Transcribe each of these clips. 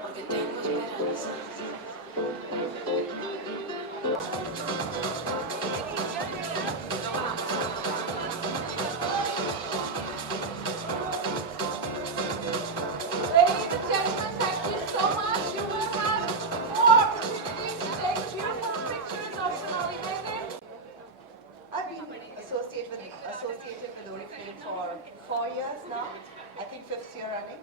Porque tengo esperanza. Ladies and gentlemen, thank you so much. You will have more opportunities to take beautiful pictures of Sonali Bene. I've been associated with Oriflame for 4 years now. I think 5th year running.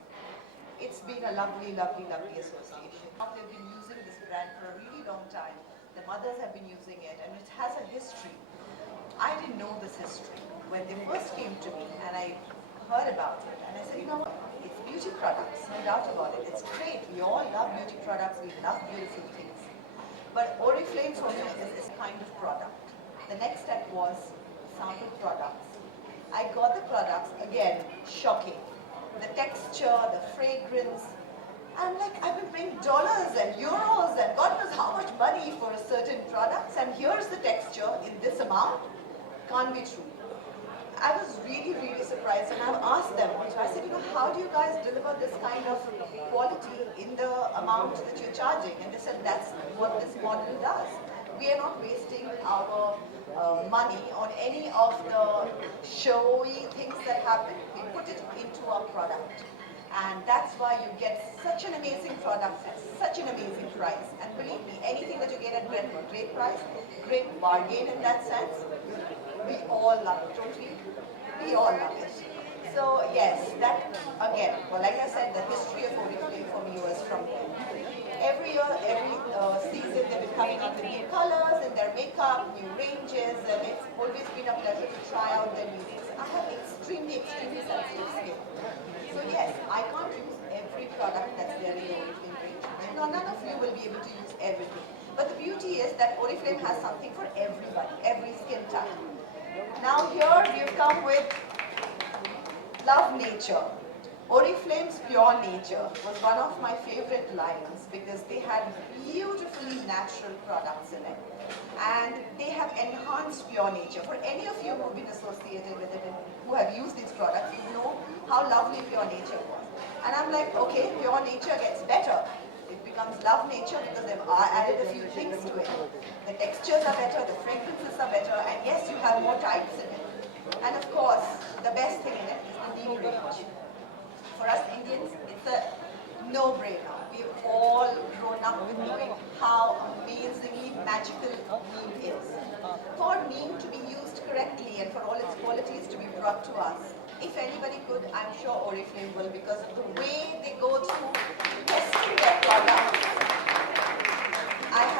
It's been a lovely, lovely, lovely association. They've been using this brand for a really long time. The mothers have been using it, and it has a history. I didn't know this history when they first came to me, and I heard about it, and I said, you know what? It's beauty products, no doubt about it. It's great. We all love beauty products. We love beautiful things. But Oriflame for me is this kind of product. The next step was sample products. I got the products, again, shocking. The texture, the fragrance. I'm like, I've been paying dollars and euros and God knows how much money for a certain products, and here's the texture in this amount. Can't be true. I was really, really surprised, and I've asked them also. I said, you know, how do you guys deliver this kind of quality in the amount that you're charging? And they said, that's what this model does. We are not wasting our money on any of the showy things that happen. We put it into our product. And that's why you get such an amazing product at such an amazing price. And believe me, anything that you get at great price, great bargain in that sense, we all love it, don't we? We all love it. So yes, that again, well, like I said, the history of Oriflame for me was from there. Every year, every season, they've been coming up with new colors in their makeup, new ranges, and it's always been a pleasure to try out their new things. I have extremely, extremely sensitive skin. So yes, I can't use every product that's there in the Oriflame range. None of you will be able to use everything. But the beauty is that Oriflame has something for everybody, every skin type. Now here we've come with Love Nature. Oriflame's Pure Nature was one of my favorite lines because they had beautifully natural products in it. And they have enhanced Pure Nature. For any of you who have been associated with it and who have used these products, you know how lovely Pure Nature was. And I'm like, okay, Pure Nature gets better. It becomes Love Nature because they've added a few things to it. The textures are better, the fragrances are better, and yes, you have more types in it. And of course, the best thing in it is the neem range. For us Indians, it's a no-brainer. We've all grown up with knowing how amazingly magical neem is. For neem to be used correctly and for all its qualities to be brought to us, if anybody could, I'm sure Oriflame will, because of the way they go through testing their products. I've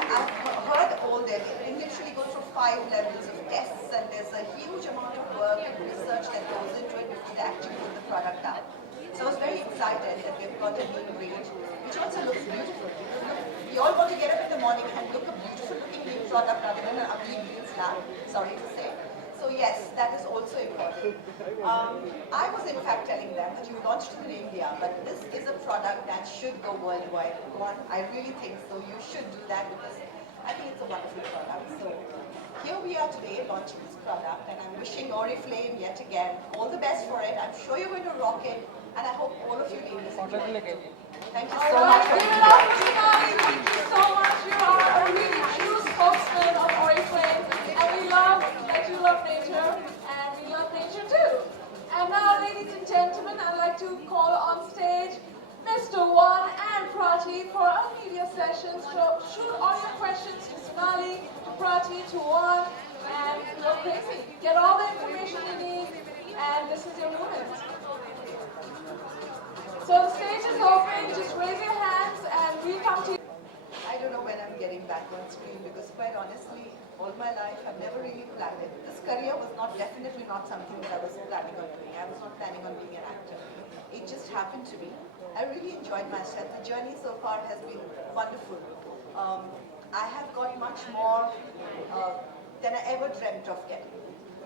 heard all that. They literally go through 5 levels of tests, and there's a huge amount of work and research that goes into it before they actually put the product out. So I was very excited that they've got a neem range, which also looks beautiful. We all want to get up in the morning and look a beautiful looking neem product rather than an ugly green slab, sorry to say. So yes, that is also important. I was in fact telling them that you launched it in India, but this is a product that should go worldwide. I really think so. You should do that because I think it's a wonderful product. So here we are today launching this product, and I'm wishing Oriflame yet again all the best for it. I'm sure you're going to rock it, and I hope all of you ladies enjoy it too. Thank you so much for Give it up for Sonali. Thank you so much. You are a really true spokesman of Oriflame, and we love that you love nature, and we love nature too. And now, ladies and gentlemen, I'd like to call on stage Mr. Juan and Prati for our media session. So shoot all your questions to Sonali, to Prati, to Juan, and go crazy. Get all the information you need, and this is your moment. So the stage is open. Just raise your hands, and we'll come to you. I don't know when I'm getting back on screen because quite honestly, all my life I've never really planned it. This career was definitely not something that I was planning on doing. I was not planning on being an actor. It just happened to me. I really enjoyed myself. The journey so far has been wonderful. I have got much more than I ever dreamt of getting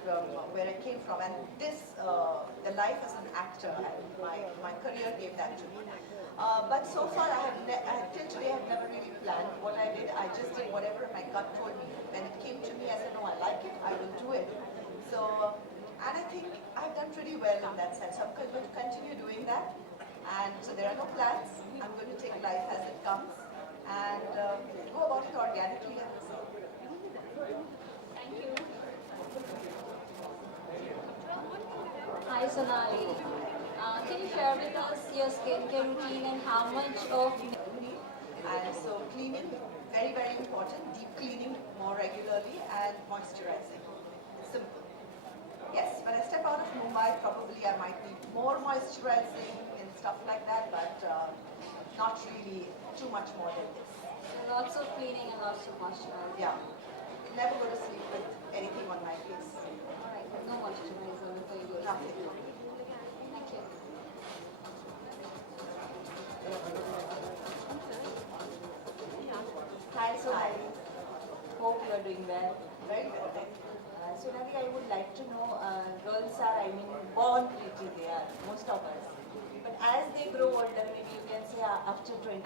from where I came from, and this, the life as an actor, and my career gave that to me. But so far, till today, I have never really planned what I did. I just did whatever my gut told me. When it came to me, I said, no, I like it, I will do it. So, and I think I've done well in that sense. So I'm going to continue doing that. And so there are no plans. I'm going to take life as it comes and go about it organically. I would say. Thank you. Hi Sonali. Can you share with us your skincare routine and how much of And so cleaning, very, very important. Deep cleaning more regularly and moisturizing. Simple. Yes, when I step out of Mumbai, probably I might need more moisturizing and stuff like that, but not really too much more than this. lots of cleaning and lots of moisturizing? Yeah. Never go to sleep with anything on my face. Alright, no moisturizer before you go to Nothing. sleep. Thank you. Hi, Sonali. Hope you are doing well. Very well. Sonali, I would like to know, girls are, born pretty, they are, most of us. But as they grow older, maybe you can say after 25,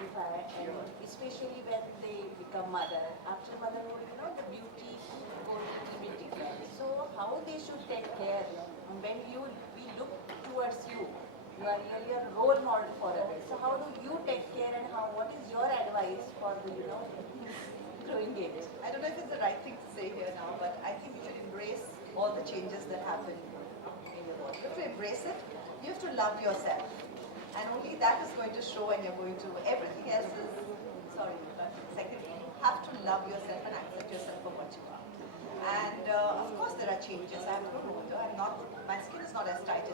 and especially when they become mother, after motherhood, the beauty goes a little bit decline. So how they should take care when we look towards you? You are really a role model for us. So how do you take care and what is your advice for the, growing age? I don't know if it's the right thing to say here now, but I think you should embrace all the changes that happen in your body. But to embrace it, you have to love yourself. And only that is going to show and you're going to, everything else is, sorry, but secondly, you have to love yourself and accept yourself for what you are. And of course there are changes. I have grown older. My skin is not as tight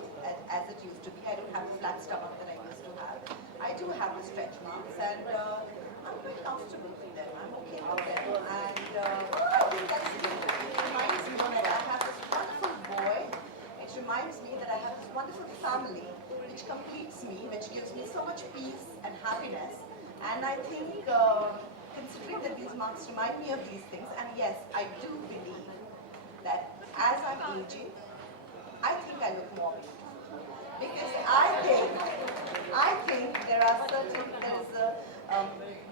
as it used to be. I don't have the flat stomach that I used to have. I do have the stretch marks and I'm quite comfortable with them. I'm okay with them. And I think it reminds me that I have this wonderful boy. It reminds me that I have this wonderful family which completes me, which gives me so much peace and happiness. And I think considering that these marks remind me of these things, and yes, I do believe that as I'm aging, I think I look more beautiful. Because I think there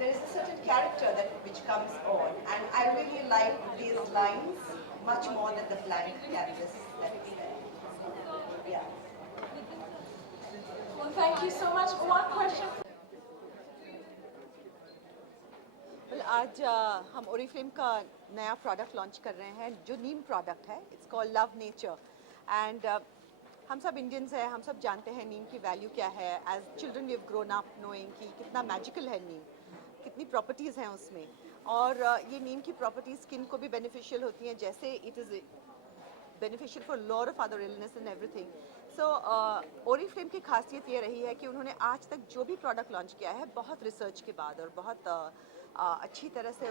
is a certain character which comes on, and I really like these lines much more than the blank canvas that is there. Yeah. Well, thank you so much. One question. Well, आज हम Oriflame का नया product launch कर रहे हैं जो नीम product है. It's called love nature and हम सब इंडियंस हैं, हम सब जानते हैं नीम की वैल्यू क्या है. As children we have grown up knowing कि कितना मैजिकल है नीम, कितनी प्रॉपर्टीज़ हैं उसमें. और ये नीम की प्रॉपर्टीज़ स्किन को भी बेनिफिशियल होती हैं, जैसे it is beneficial for lot of other illness and everything. So Oriflame की खासियत ये रही है कि उन्होंने आज तक जो भी प्रोडक्ट लॉन्च किया है बहुत रिसर्च के बाद और बहुत अच्छी तरह से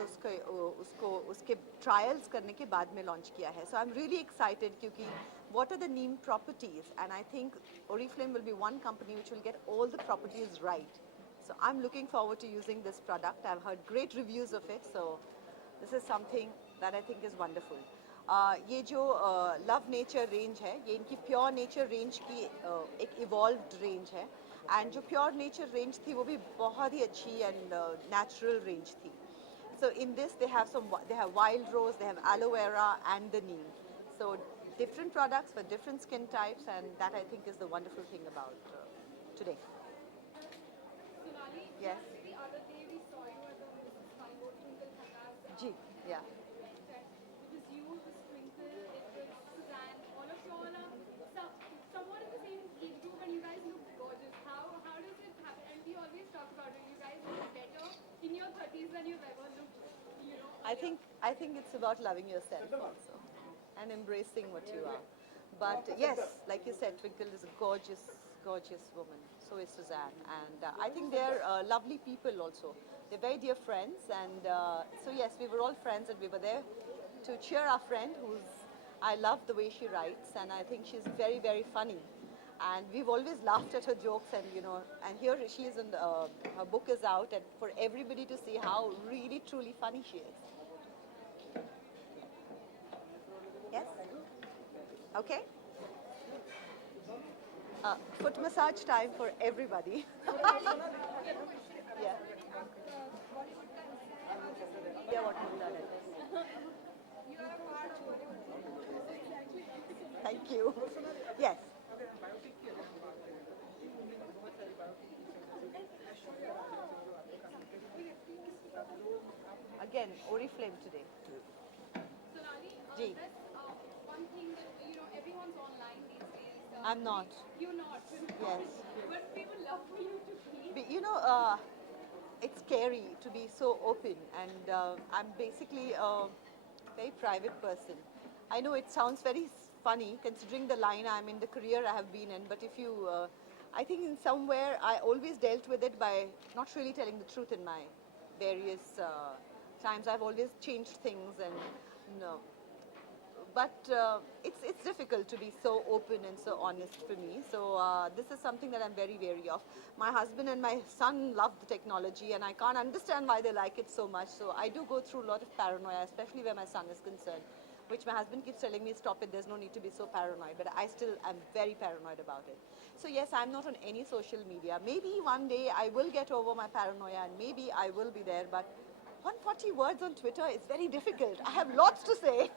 उसके ट्रायल्स करने के बाद में लॉन्च किया है. सो आई एम रियली एक्साइटेड क्योंकि what are the neem properties, and I think Oriflame will be one company which will get all the properties right. So I'm looking forward to using this product. I've heard great reviews of it, so this is something that I think is wonderful. ये जो love nature range है, ये इनकी pure nature range की एक evolved range है. And जो pure nature range थी वो भी बहुत ही अच्छी एंड नेचुरल रेंज थी. So in this they have wild rose, they have aloe vera and the neem. So different products for different skin types, and that I think is the wonderful thing about today. Sonali, Yes. the other day we saw you at the Mrs. Twinkle Twinkle Ji, yeah. It was you, it was Twinkle, it was Suzanne. All of you all are somewhat in the same age group, and you guys look gorgeous. How does it happen? And we always talk about it. You guys look better in your 30s than you've ever looked. I think it's about loving yourself also and embracing what you are. But yes, like you said, Twinkle is a gorgeous, gorgeous woman. So is Suzanne, and I think they're lovely people also. They're very dear friends, and so yes, we were all friends, and we were there to cheer our friend, I love the way she writes, and I think she's very, very funny. And we've always laughed at her jokes, and and here she is, her book is out, and for everybody to see how really, truly funny she is. Yes? Okay? Foot massage time for everybody. Yeah. Yeah, what have you done it? Thank you. Yes. Again, Oriflame today. Sonali, Ji. that's one thing that, everyone's online these days. I'm not. You're not. Yes. But we would love for you to be. It's scary to be so open, and I'm basically a very private person. I know it sounds very funny considering the line I'm in, the career I have been in, but if you, I think in somewhere I always dealt with it by not really telling the truth in my various times. I've always changed things, and no. But it's difficult to be so open and so honest for me. So this is something that I'm very wary of. My husband and my son love the technology, and I can't understand why they like it so much. So I do go through a lot of paranoia, especially where my son is concerned, which my husband keeps telling me, stop it, there's no need to be so paranoid. But I still am very paranoid about it. So yes, I'm not on any social media. Maybe one day I will get over my paranoia, and maybe I will be there. But 140 words on Twitter is very difficult. I have lots to say.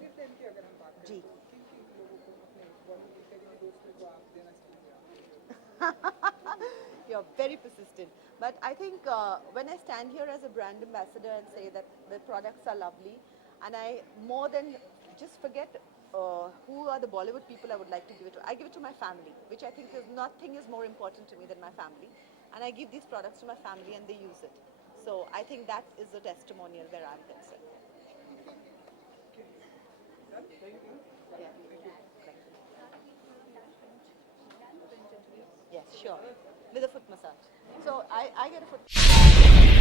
Oriflame की अगर हम बात करें जी। तो किन किन लोगों को अपने बॉलीवुड के जिन दोस्तों को आप देना चाहेंगे? You're very persistent. But I think when I stand here as a brand ambassador and say that the products are lovely, and I more than just forget who are the Bollywood people I would like to give it to. I give it to my family, which I think is nothing is more important to me than my family. And I give these products to my family and they use it. So I think that is a testimonial where I'm concerned. Yeah. Yes, sure. With a foot massage. So I get a foot.